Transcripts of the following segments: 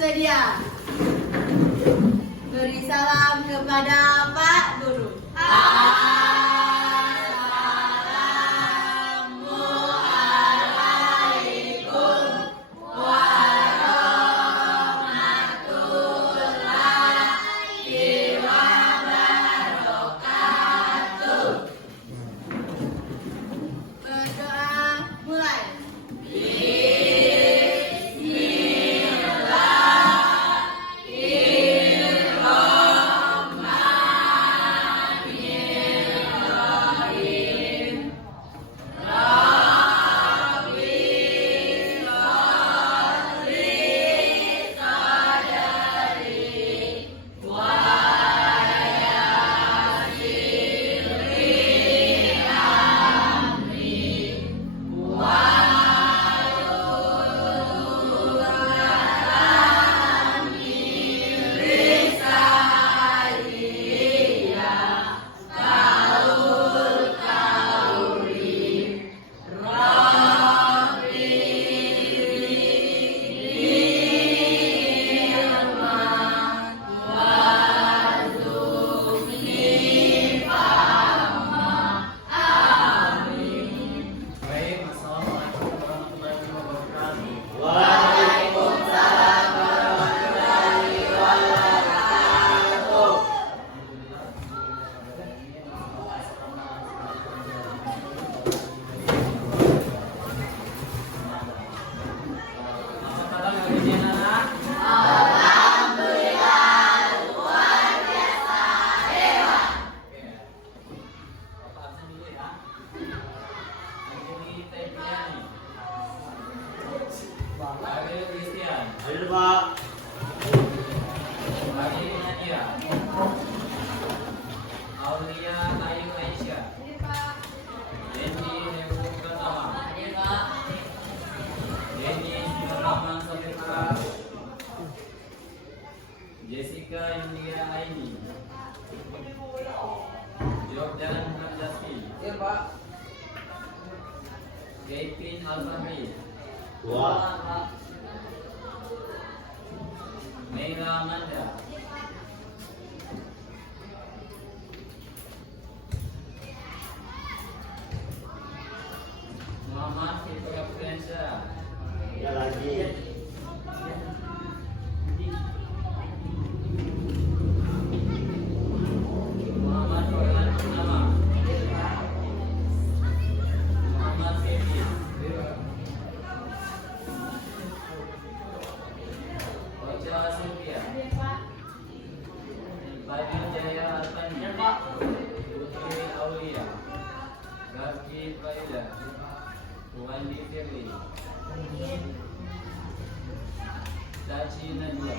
bersedia? Beri salam kepada Pak Guru. Assalamualaikum warahmatullahi wabarakatuh. Berdoa mulai. Hadir Pak. Hadir Nadia. Aulia Ayu Aisyah. Dendi Hewu Pratama. Dendi Rahman Safira. Jessica Indira Aini. Jordan Hamzati. Kevin Al-Fahri. Wah. Mega Amanda. Muhammad Fitra Friensa. Ya lagi. Muhammad Farhan Purnama. Muhammad Febi. Ocha Sylvia. Fadil Jaya Alfandi. Putri Aulia. Gafki Faida. Wandi Firly. Tachi Najwa.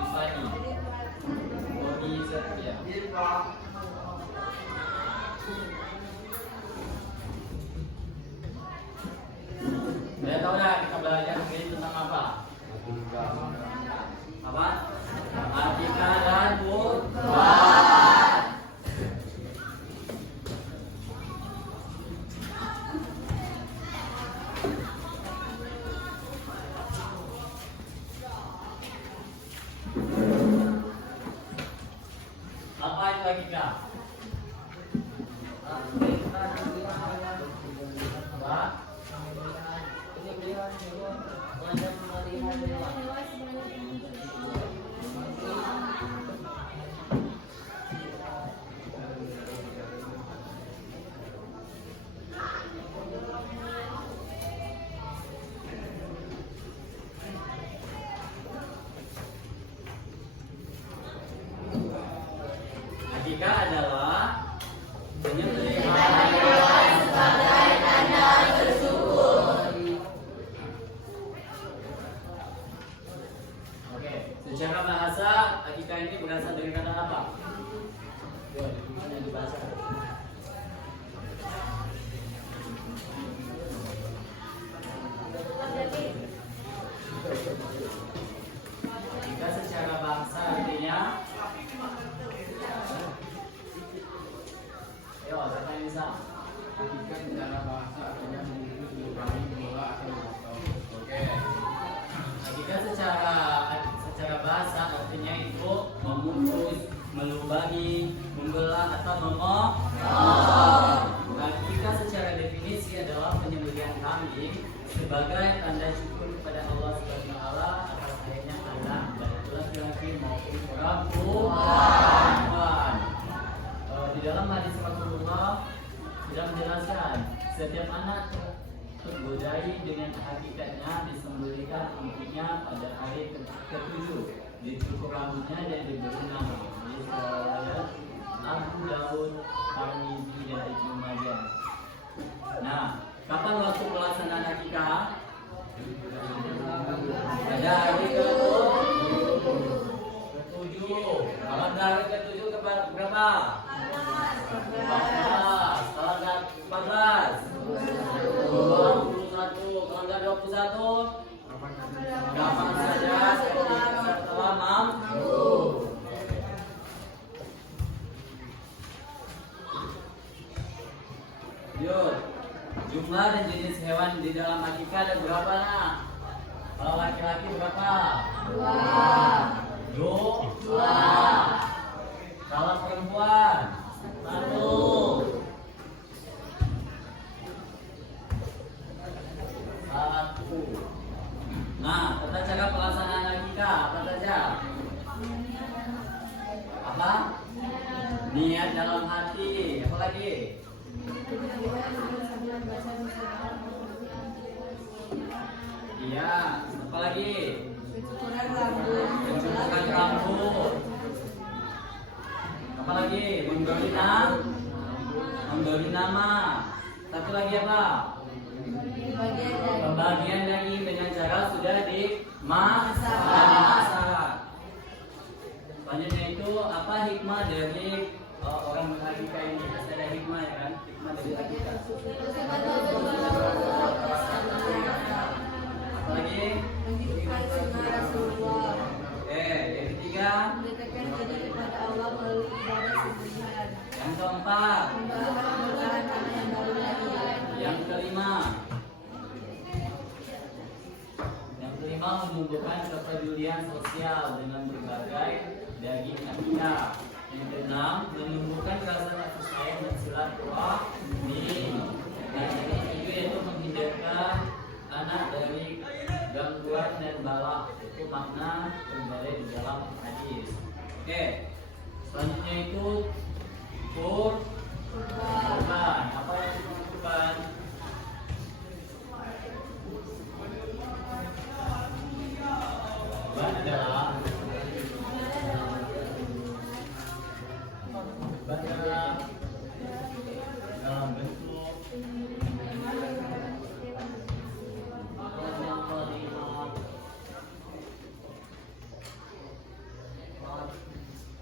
Ifani. Boni Satya. Saya tahu dah kita belajar hari ini tentang apa? Apa? Atika dan Bukan. Apa itu Atika? Apa? Atika adalah penyembelihan hewan sebagai tanda bersyukur. Oke, secara bahasa akikah ini berasal dari kata apa? Mana di bahasa? Akikah secara bahasa artinya Yo, siapa yang bisa? Ketika secara bahasa artinya membungkus, mengurangi, mengolah atau memotong. Oke. Jika secara dengan hakikatnya disembelihkan empuknya pada hari ke-7, dicukur rambutnya dan diberi nama. Jadi saya Abu Daud, Tirmidzi dan Ibnu Majah. Nah, kapan waktu pelaksanaan akikah? Pada hari ke-7. Kalau hari ke-7 berapa? 14. Kalau enggak 14? 21. Kalau enggak 21? Kapan saja setelah mampu. Yuk, jumlah dan jenis hewan di dalam akikah ada berapa nak? Kalau laki-laki berapa? 2. Kalau perempuan 1. Nah, tata cara pelaksanaan akikah apa saja? Apa? Niat dalam hati. Apa lagi? Iya. Apa lagi? Mencukurkan rambut. Apa lagi? Memberi nama. Satu lagi apa? Pembagian daging dengan cara sudah dimasak. Selanjutnya itu apa hikmah dari orang berakikah ini? Ada hikmah ya kan? Hikmah dari akikah. Apa lagi? Yang ketiga. Yang keempat. Yang kelima. Menumbuhkan kepedulian sosial dengan berbagai daging akikah. Yang keenam, menumbuhkan rasa kasih sayang dan silaturahmi. Dan yang ketujuh yaitu menghindarkan anak dari gangguan dan bala. Itu makna terbaik di dalam hadis. Oke, selanjutnya itu kurban. Apa yang kurban? Adalah dalam bentuk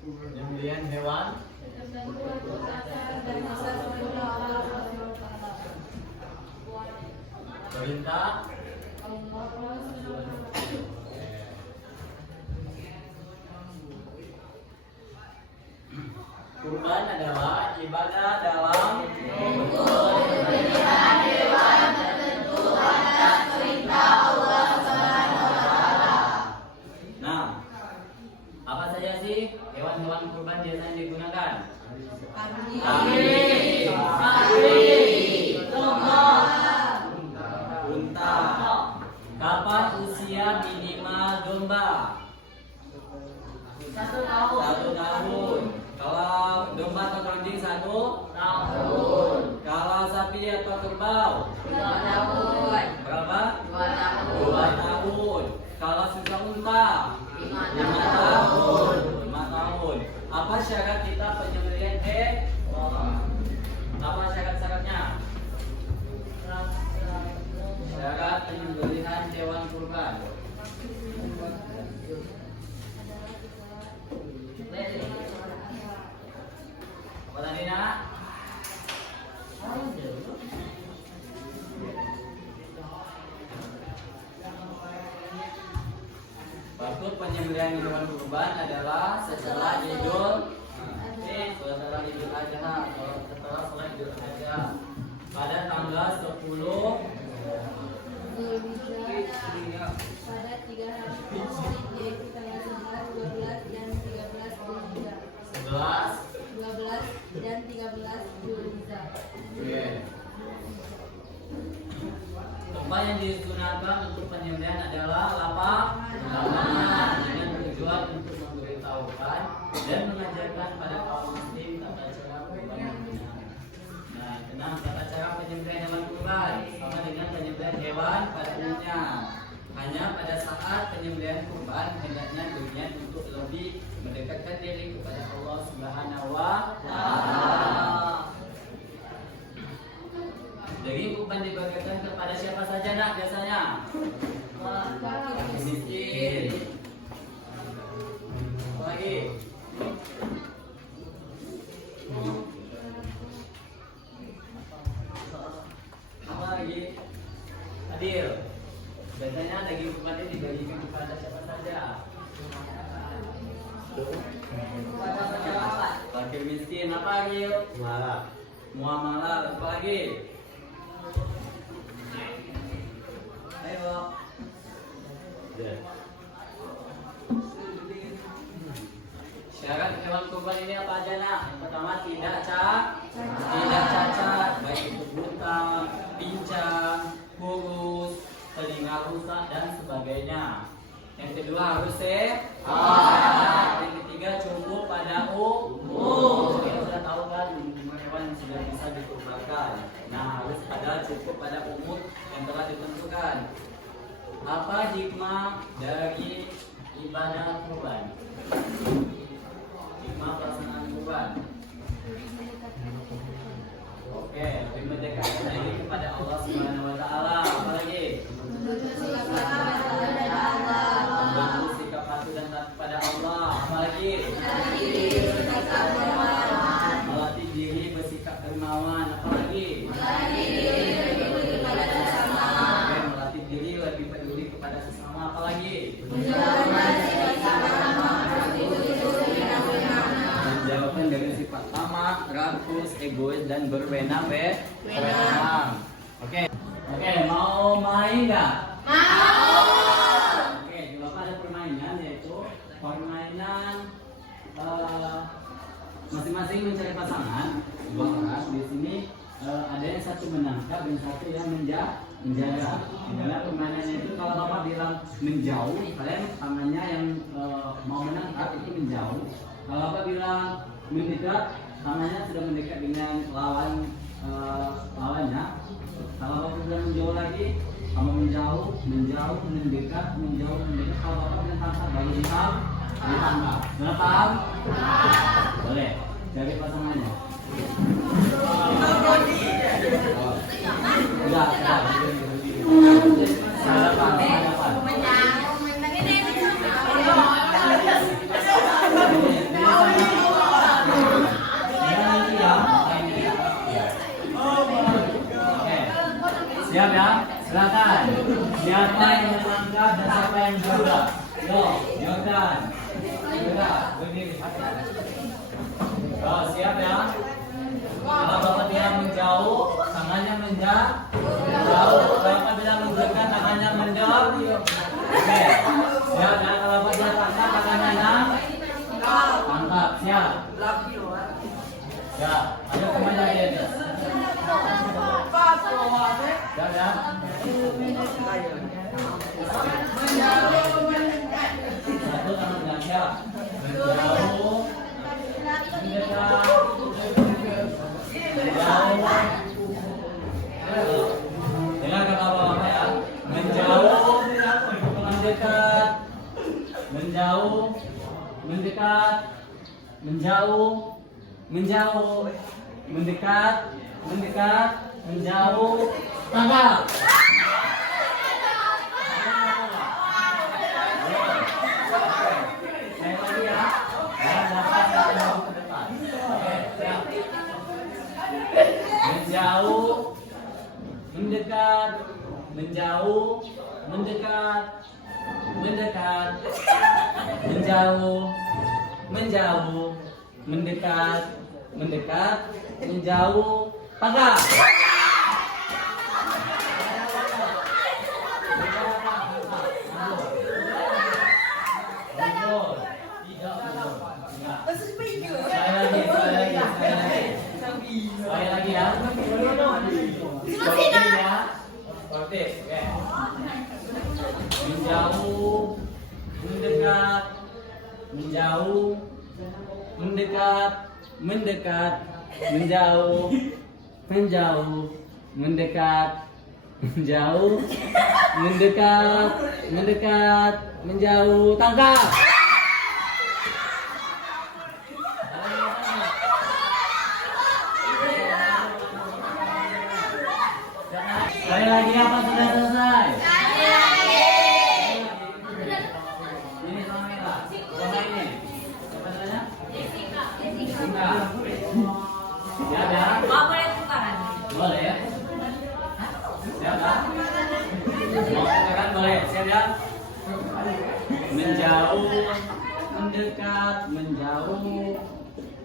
penyembelihan hewan perintah kurban adalah ibadah dalam menyembelih hewan tertentu atas perintah Allah Subhanahu wa Ta'ala. Nah, apa saja sih hewan-hewan kurban biasanya digunakan? Kambing, unta. Kapan usia minimal domba? 1 tahun. 1 tahun. Kalau domba atau kambing 1 tahun. Kalau sapi atau kerbau 2 tahun. berapa? 2 tahun. 2 tahun. Kalau susu unta 5 5 tahun. 5 tahun. Apa syarat kita penyembelihan apa syarat-syaratnya? Syarat penyembelihan hewan kurban. Apa tadi nak? Waktu penyembelihan hewan kurban adalah setelah Idul Adha atau setelah sholat Idul Adha pada tanggal 10 pada 3 hari Hijri, yaitu tanggal 11, 12 dan 13 Zulhijjah. 12 dan 13 Zulhijjah. Tempat yang digunakan untuk penyembelihan adalah lapangan dengan tujuan untuk memberitahukan dan mengajarkan pada kaum muslim tata cara kurban yang benar. Nah, tata cara penyembelihan hewan kurban sama dengan penyembelihan hewan pada saat penyembelihan kurban hendaknya berniat untuk lebih mendekatkan diri kepada Allah Subhanahu wa taala. Daging kurban dibagikan kepada siapa saja nak biasanya? Miskin. Apa lagi? Apa lagi? Adil. Biasanya daging kurban ini dibagikan kepada siapa saja? Fakir miskin. Apa lagi? Malah. Muamalah. Apa lagi? Ayo. Ya. Syarat hewan kurban ini apa aja nak? Yang pertama tidak cacat, baik itu buta, pincang, kurus, telinga rusak dan sebagainya. Yang kedua harus sehat. Yang ketiga cukup pada umur. Kita sudah tahu kan hewan yang sudah bisa dikurbankan. Nah harus cukup pada umur yang telah ditentukan. Apa hikmah dari ibadah kurban? Hikmah pelaksanaan kurban. Oke, lebih mendekatkan diri kepada Allah Subhanahu wa taala. Apa lagi? Membantu sikap patuh dan taat kepada Allah. Apa lagi? Melatih diri bersikap dermawan. Apa lagi? Melatih diri lebih peduli kepada sesama. Apa lagi? Menjauhkan dari sifat tamak, rakus, egois dan berwenang-wenang. Oke, mau main nggak? Oke, di Bapak ada permainan yaitu permainan masing-masing mencari pasangan. Dua orang di sini ada yang satu menangkap dan satu yang menjaga. Dimana permainannya itu kalau Bapak bilang menjauh, kalian tangannya yang mau menangkap itu menjauh. Kalau Bapak bilang mendekat, tangannya sudah mendekat dengan lawannya. Kalau Bapak bilang menjauh lagi, kamu menjauh, mendekat. Kalau Bapak bilang tangkap, baru ditangkap. Sudah paham? Boleh. Cari pasangannya. Sudah. Siap ya? Silakan. Siapa yang menangkap dan siapa yang jaga? Yo, Jordan. Jaga, berdiri. Oh, siap ya? Kalau Bapak bilang menjauh, tangannya menjauh. Kalau Bapak bilang mendekat, tangannya menjauh. Oke. Siap ya? Kalau Bapak bilang tangkap, tangannya tangkap. Siap. Ya, ayo kemana dia? Siap ya? Satu tangan ganda. Menjauh. Mendekat. Menjauh. Dengar kata Bapak ya. Menjauh. Mendekat. Menjauh. Mendekat. Menjauh. Menjauh. Mendekat. Mendekat. Menjauh. Tangkap. Saya lagi ya. Dan dapat menjauh ke depan. Oke, siap. Menjauh. Mendekat. Menjauh. Mendekat. Mendekat. Menjauh. Menjauh. Mendekat. Mendekat. Menjauh. Tangkap. Saya lagi ya. Oke. Menjauh, mendekat, menjauh, mendekat, mendekat, menjauh, menjauh, mendekat, menjauh, mendekat, mendekat, menjauh, tangkap. Sekali lagi apa sudah selesai? Ini sama merah, sama ini. Siapa namanya? Jessica. Ya, ya. Boleh ya? Siap ya? Mau tukaran boleh, siap ya? Menjauh, mendekat, menjauh,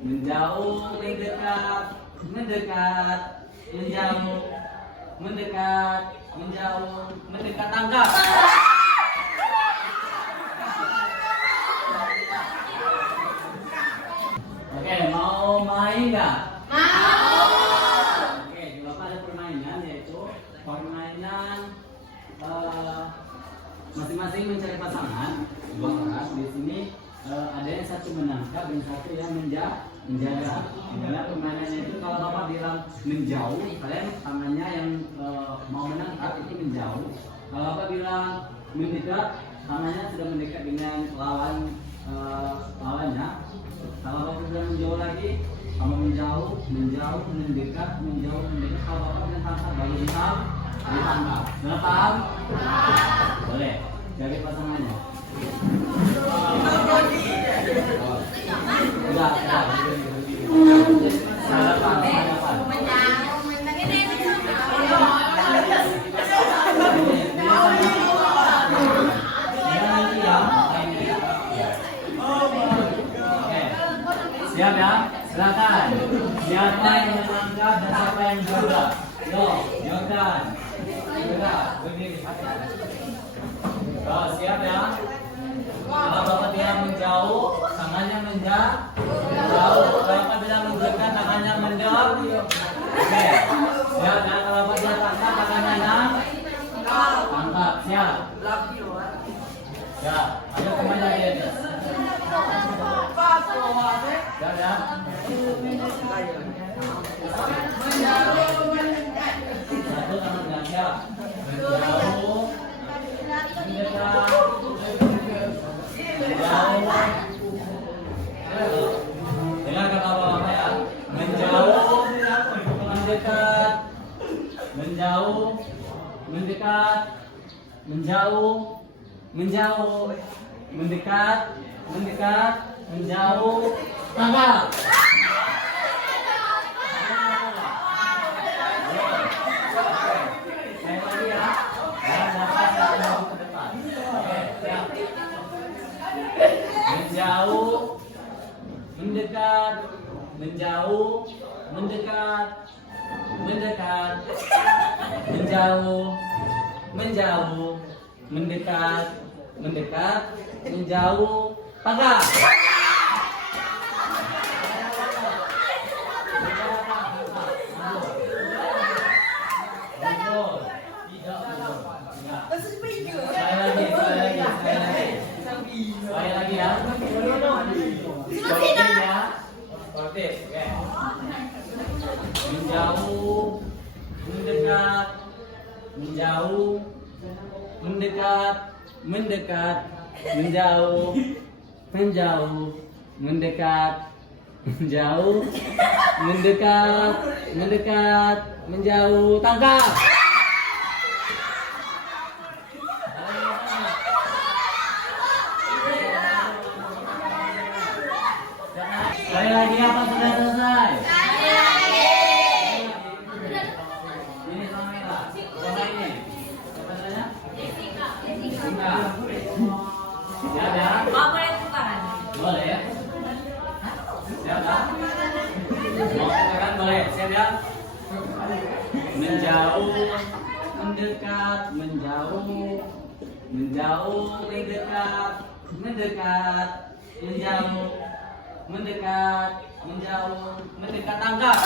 menjauh, mendekat, mendekat, menjauh, mendekat, menjauh, mendekat, tangkap. Oke, mau main nggak? Oke, di Bapak ada permainan, yaitu permainan masing-masing mencari pasangan. Dua orang di sini ada yang satu menangkap dan satu yang menjaga. Dimana permainannya itu kalau Bapak bilang menjauh, kalian tangannya yang mau menangkap itu menjauh. Kalau Bapak bilang mendekat, tangannya sudah mendekat dengan lawannya. Kalau Bapak bilang menjauh lagi, kamu menjauh, menjauh, mendekat, menjauh, mendekat. Kalau Bapak bilang tangkap, baru ditangkap. Sudah paham? Boleh. Cari pasangannya. Udah. Sarapan. Siap ya? Silakan. Siapa yang menangkap dan siapa yang jaga? Yo, Jordan. Gerak, berdiri. Oh, siap ya? Kalau Bapak bilang menjauh, tangannya menjauh. Kalau Bapak bilang mendekat, tangannya menjauh. Oke. Siap ya? Kalau Bapak bilang tangkap, tangannya tangkap. Siap. Ya, ayo kembali lagi. Siap ya? Satu tangan ganda. Menjauh. Mendekat. Menjauh. Dengar kata Bapak ya. Menjauh. Mendekat. Menjauh. Mendekat. Menjauh. Menjauh. Mendekat. Mendekat. Menjauh. Tangkap. Menjauh, mendekat, menjauh, mendekat, mendekat, menjauh, menjauh, mendekat, mendekat, menjauh, tangkap. Sekali lagi ya. Oke. Menjauh, mendekat, menjauh, mendekat, mendekat, menjauh, menjauh, mendekat, menjauh, mendekat, mendekat, menjauh, tangkap. Sekali lagi apa sudah selesai? Ini sama merah, sama ini. Siapa namanya? Jessica. Ya, ya. Boleh ya? Siap ya? Mau tukaran boleh, siap ya? Menjauh, mendekat, menjauh, menjauh, mendekat, mendekat, menjauh, mendekat, menjauh, mendekat, tangkap.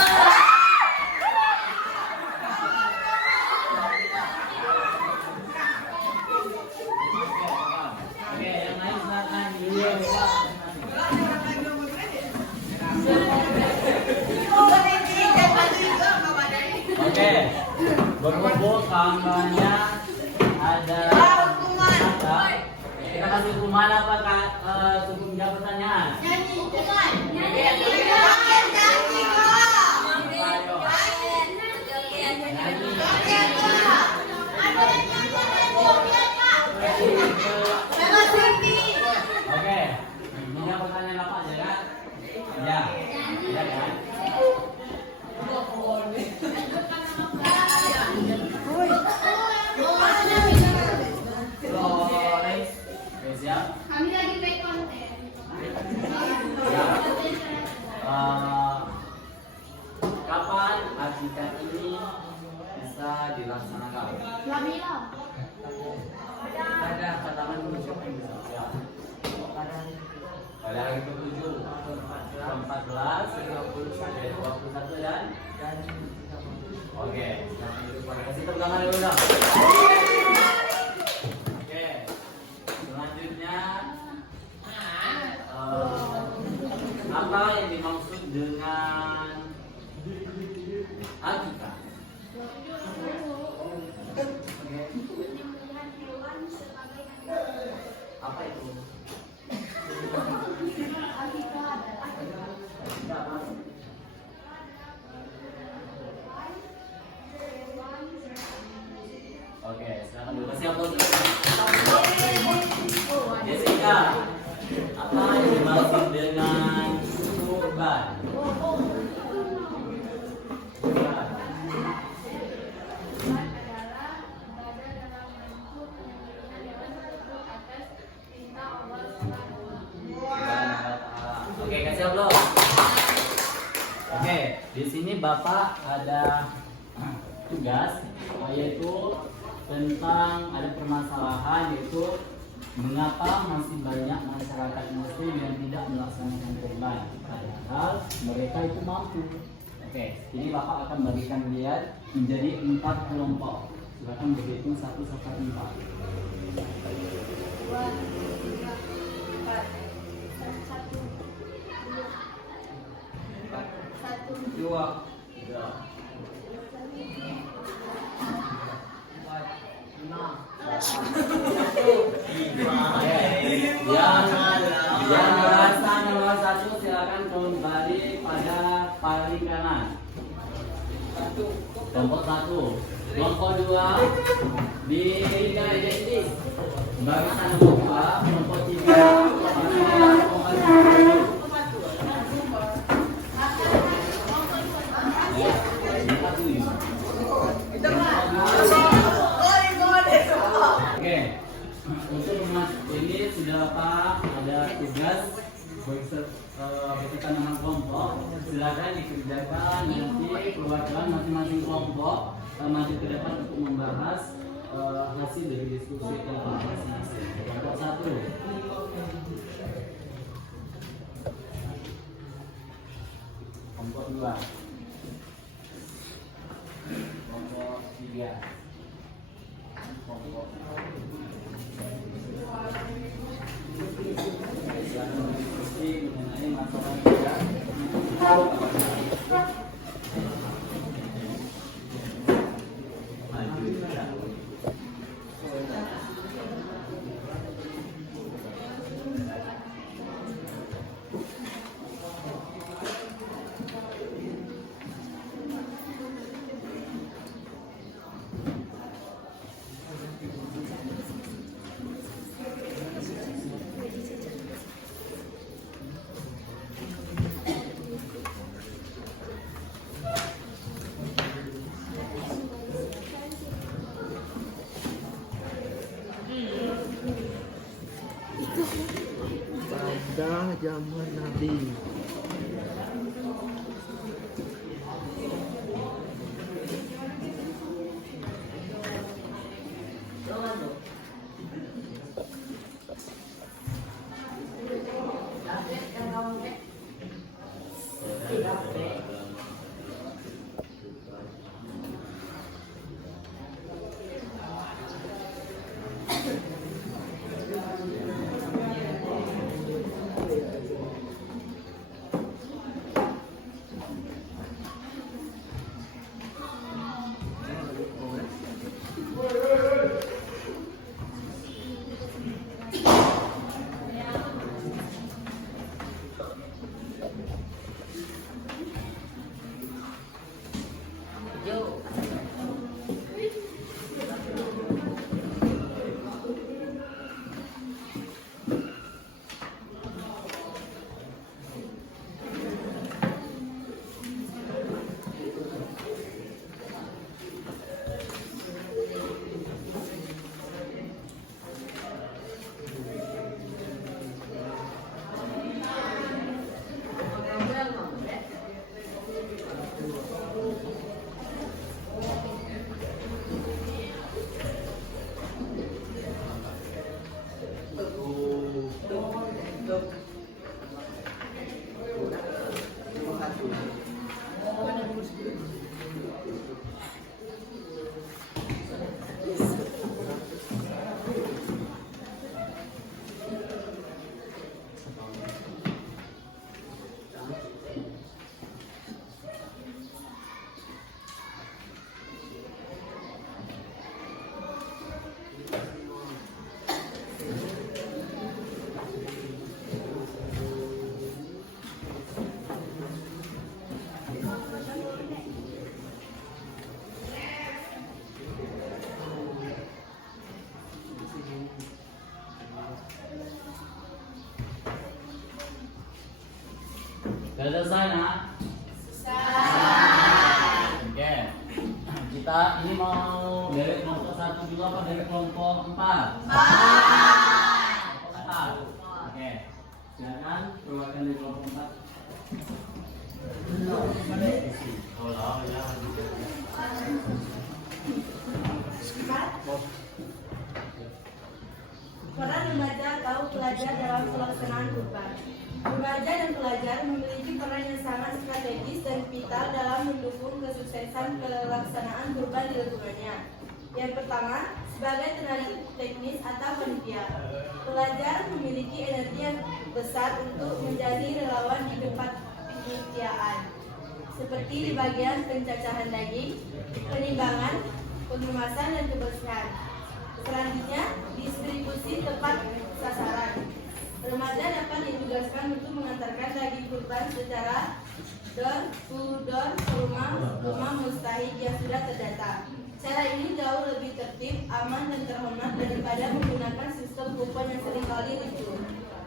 Oke, yang lain silakan. Oke, berkumpul kawan-kawannya ada kita kasih hukuman apa kak? Cukup menjawab pertanyaan. Oke, menjawab pertanyaan apa aja kan? Ya, ya kan? Siap? Kami lagi make konten. Kapan akikah ini bisa dilaksanakan? Lamila. Pada katakan menunjukkan ya. Pada hari ke-7, ke-14, ke-20 sampai 21 dan oke, kasih tepuk tangan dulu dong. Oke, selanjutnya apa yang dimaksud dengan akikah? Apa itu? Oke, silakan dulu. Siap dulu. Jessica, apa yang dimaksud dengan kurban? Oke, kasih belum? Oke, di sini Bapak ada tugas yaitu tentang ada permasalahan yaitu mengapa masih banyak masyarakat muslim yang tidak melaksanakan kurban padahal mereka itu mampu. Oke, ini Bapak akan bagikan kalian menjadi 4 kelompok. Silakan berhitung 1 sampai 4. 2, 3, 4, 5, 6, 7, 8. Yang merasa nomor 1 silakan kembali pada paling kanan. Kelompok 1, kelompok 2 di identis. Barisan nomor 2, kelompok 3 Oke, untuk ini sudah Pak ada tugas berkaitan dengan kelompok. Silakan dikerjakan nanti perwakilan masing-masing kelompok maju ke depan untuk membahas hasil dari diskusi kelompok masing-masing. Kelompok 1, kelompok 2, kelompok 3, kelompok diskusi mengenai masalah pada zaman Nabi. Sudah selesai nak? Oke. Kita ini mau dari kelompok 1 dulu apa dari kelompok 4? 4. Oke. Silakan keluarkan dari kelompok 4. Peran remaja atau pelajar dalam pelaksanaan kurban. Remaja dan pelajar memiliki peran yang sangat strategis dan vital dalam mendukung kesuksesan pelaksanaan kurban di lingkungannya. Yang pertama, sebagai tenaga teknis atau panitia, pelajar memiliki energi yang besar untuk menjadi relawan di tempat penitiaan, seperti di bagian pencacahan daging, penimbangan, pengemasan, dan kebersihan. Selanjutnya, distribusi tepat sasaran. Remaja dapat ditugaskan untuk mengantarkan daging kurban secara door to door ke rumah mustahik yang sudah terdata. Cara ini jauh lebih tertib, aman, dan terhormat daripada menggunakan sistem kupon yang seringkali ricu.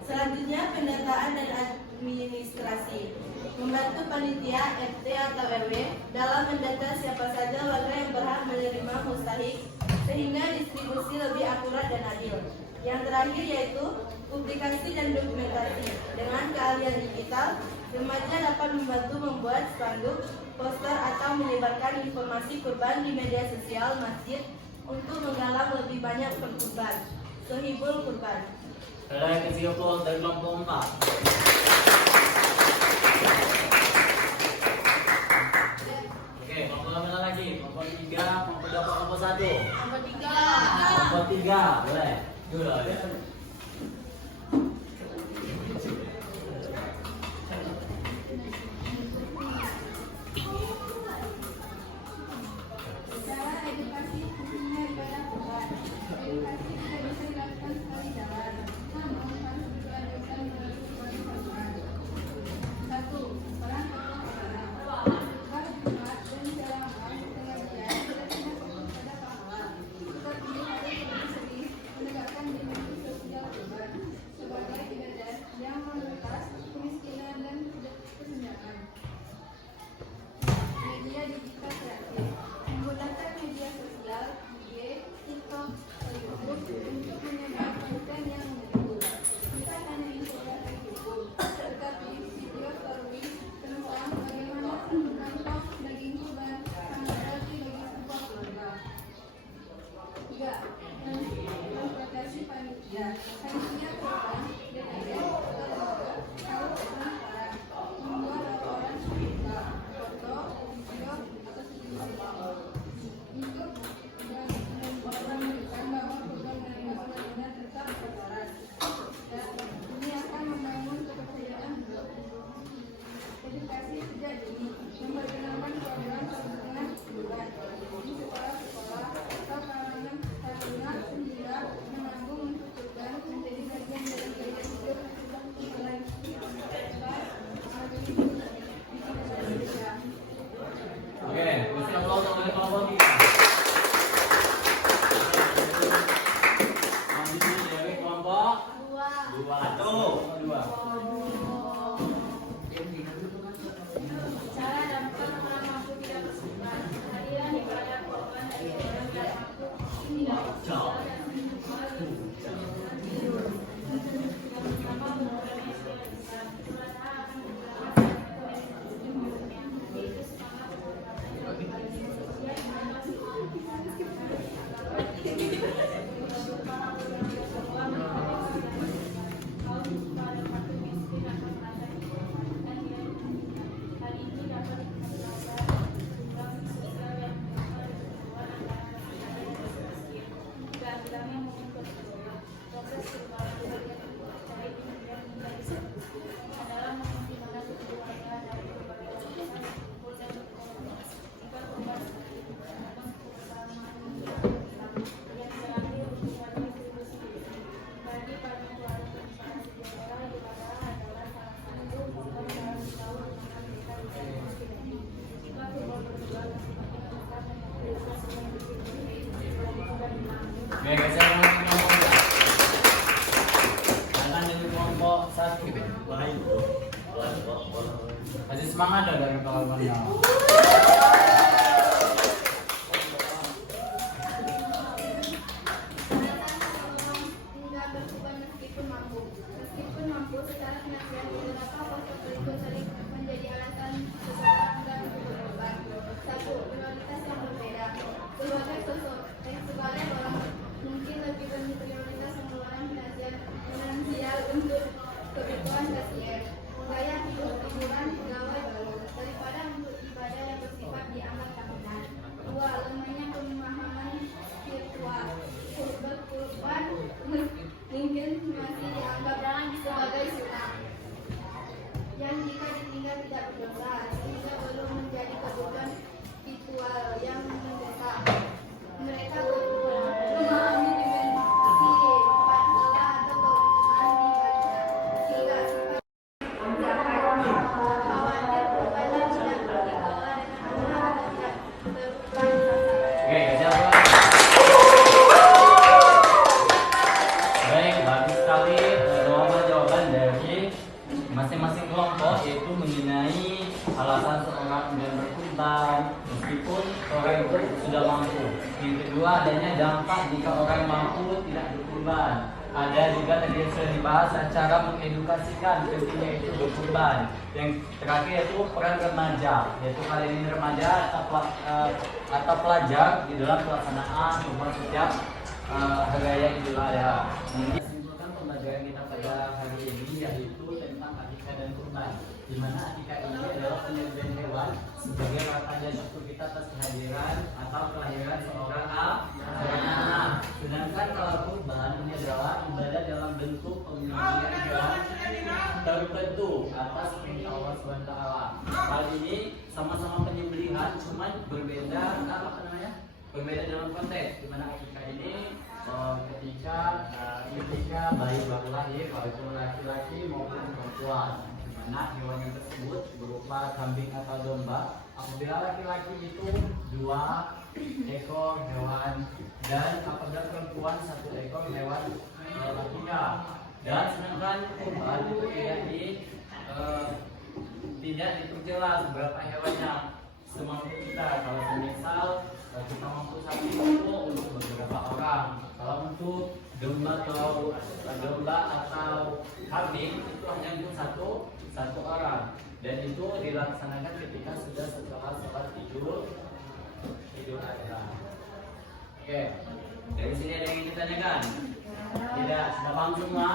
Selanjutnya, pendataan dan administrasi. Membantu panitia RT atau RW dalam mendata siapa saja warga yang berhak menerima mustahik sehingga distribusi lebih akurat dan adil. Yang terakhir yaitu publikasi dan dokumentasi. Dengan keahlian digital, remaja dapat membantu membuat spanduk, poster, atau menyebarkan informasi kurban di media sosial masjid untuk menggalang lebih banyak perkurban. Sohibul kurban. Ada yang kecil dari kelompok 4. Oke, kelompok mana lagi? Kelompok 3, kelompok 2, kelompok 1. Nomor 3. Kelompok 3, boleh. Dulu ya. Cara edukasi khususnya ibadah kurban. Edukasi tidak bisa dilakukan sekali jalan, namun harus dilanjutkan melalui berbagai program. 1. Peran tokoh agama. Khutbah Jumat dan ceramah pengajian tidak hanya fokus pada pahala, tetapi harus lebih serius menegakkan dimensi sosial kurban sebagai ibadah yang memberantas kemiskinan dan kesenjangan. Media digital kreatif. Menggunakan media sosial, IG, TikTok, Facebook untuk menyebar konten yang menghibur. Bukan hanya infografis cukup, tetapi video story tentang bagaimana kantong daging kurban sangat berarti bagi sebuah keluarga. 3. Transportasi panitia. Panitia kurban DPD atau lembaga harus transparan, membuat laporan cerita, foto, video, atau CCTV untuk menunjukkan bahwa kurban menerima benar-benar tetap transparan. Dan ini akan membangun kepercayaan. Edukasi sejak dini, memperkenalkan program perlindungan kurban di sekolah-sekolah atau kalangan taruna sehingga menabung untuk kurban menjadi bagian dari gaya hidup selain Oke, bisa kelompok dari kelompok 3. Lanjut dari kelompok 2. Cara dan peran orang mampu tidak berkurban. Kehadiran ibadah kurban dari orang yang mampu tidak berkurban dan bersama mengurangi kesulitan. Kurban akan menggunakan yaitu semangat Oke, geser ke kelompok 3. Kanan dari kelompok 1. Baik. Kasih semangat ya dari kawan-kawannya. Hingga berkorban meskipun mampu secara finansial beberapa faktor berikut sering menjadi alasan seseorang enggan untuk berkorban. 1. Prioritas yang berbeda. Sebagai orang mungkin lebih berprioritas pengeluaran finansial untuk kebutuhan kasihan, gaya hidup, hiburan, pegawai baru daripada untuk ibadah yang bersifat dianggap tahunan. 2. Lemahnya pemahaman spiritual. Berkorban mungkin masih dianggap sebagai sunnah yang jika ditinggal tidak berdosa, sehingga belum menjadi kebutuhan spiritual yang mendesak. Mereka memahami dimensi pahala atau keutamaan ibadah, sehingga sifat khawatir ibadah tidak dikelola dengan benar dan tidak terlupakan sasaran. Oke, siapa? Baik, bagus sekali jawaban dari masing-masing kelompok, yaitu mengenai alasan seorang enggan berkorban meskipun orang itu sudah mampu. Yang kedua, adanya dampak jika orang mampu tidak berkorban. Ada juga tadi yang sudah dibahas cara mengedukasikan pentingnya itu berkorban. Yang terakhir yaitu peran remaja, yaitu kali ini remaja atau pelajar di dalam pelaksanaan setiap hari raya Idul Adha. Simpulkan pembelajaran kita pada hari ini yaitu tentang akikah dan kurban, di mana akikah ini adalah penyembelihan hewan sebagai tanda syukur kita atas kehadiran atau kelahiran seorang anak. Sedangkan kalau kurban ini adalah ibadah dalam bentuk penyembelihan hewan tertentu atas perintah Allah SWT. Hal ini sama-sama penyembelihan, cuma berbeda berbeda dalam konteks, di mana akikah ini ketika bayi baru lahir, baik itu laki-laki maupun perempuan, di mana hewan yang tersebut berupa kambing atau domba. Apabila laki-laki itu 2 ekor hewan dan apabila perempuan 1 ekor hewan akikah. Dan sedangkan kurban itu tidak diperjelas berapa hewannya, semampu kita. Kalau semisal kita mampu 1 untuk beberapa orang, kalau untuk domba atau kambing itu hanya untuk satu orang, dan itu dilaksanakan ketika sudah setelah sholat Idul Adha. Oke, dari sini ada yang ingin ditanyakan? Tidak, sudah paham semua?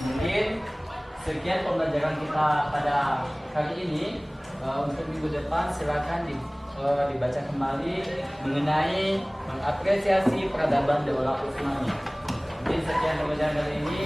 Mungkin sekian pembelajaran kita pada kali ini. Untuk minggu depan silakan dibaca kembali mengenai mengapresiasi peradaban Daulah Utsmani. Mungkin sekian pembelajaran kali ini.